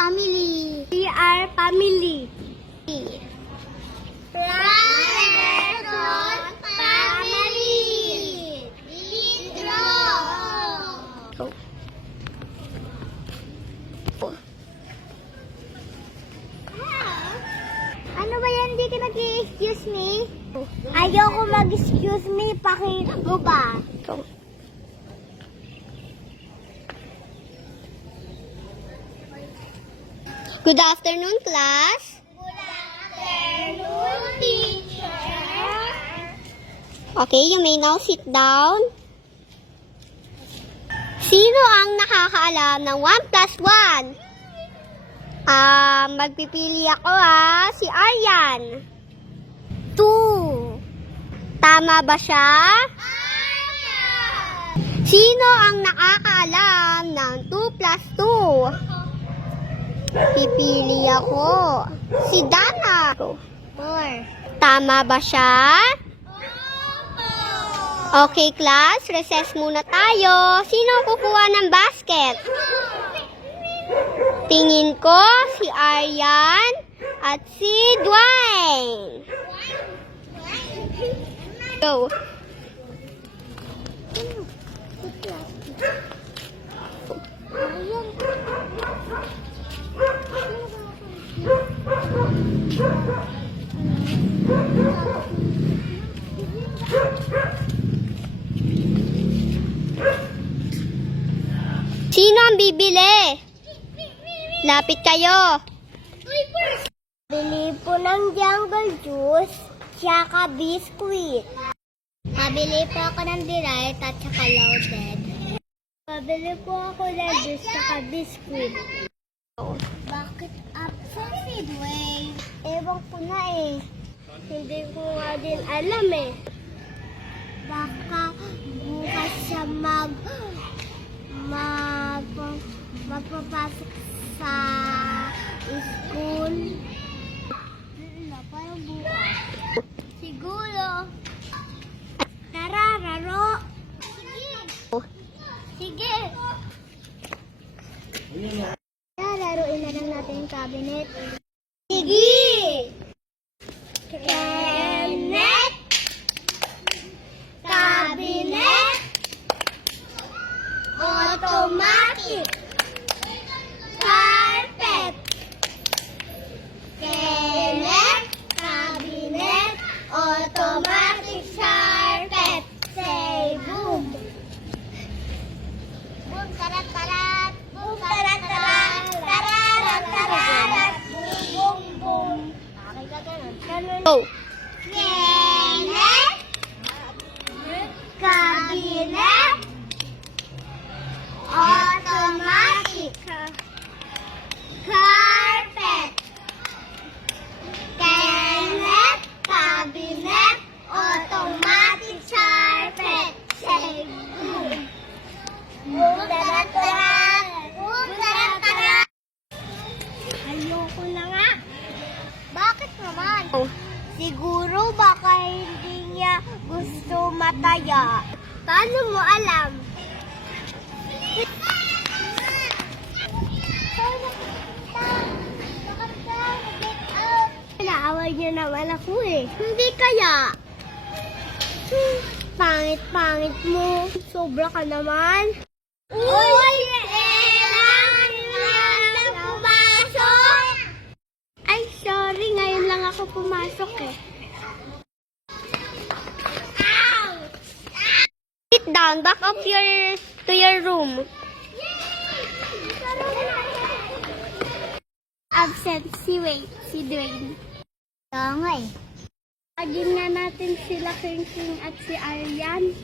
family. CR family. Brotherton family. Intro. Ano ba yan? Hindi ka nag-excuse me? Ayoko mag-excuse me. Mo ba? Good afternoon, class. Good afternoon, teacher. Okay, you may now sit down. Sino ang nakakaalam ng 1 plus 1? Magpipili ako si Aryan. 2. Tama ba siya? Sino ang nakakaalam ng 2 plus 2? Pipili ako. Si Dana. 4. Tama ba siya? Okay, class. Recess muna tayo. Sino ang kukuha ng basket? Tingin ko si Aryan at si Dwayne. Go. Sino ang bibili? Lapit kayo. Bili po ng jungle juice, tsaka biskuit. Pabili po ako ng delight at tsaka loaded. Pabili po ako ng juice tsaka biskuit. Bakit absent si Dwayne? Ewan ko na Hindi ko nga din alam Baka bukas siya magpapasok sa school. Parang bukas. Siguro. Tara, laro. Sige. Laruin na lang natin yung cabinet. Sige! Cabinet! Cabinet! Automatic! Carpet! Cabinet! Cabinet! Automatic carpet! Say boom! Boom, tarat, tarat! Boom, tarat, tarat! Tarat, tarat! Boom, boom! Okay ka ganun. Go! Cabinet! Cabinet! Automatic! Carpet! Cabinet! Cabinet! Automatic carpet! Say boom! Boom, tarat, tarat! Boom, tarat, tarat! Ayoko na nga. Bakit naman? Siguro baka hindi niya gusto mataya. Paano mo alam? Naaway niyo naman ako Hindi kaya. Pangit-pangit mo. Sobra ka naman. Uy! Kailangan na pumasok! Ay, sorry. Ngayon lang ako pumasok Sit down. Back up to your room. Absent si Dwayne. Kaya nga Agin nga natin sila King at si Aryan.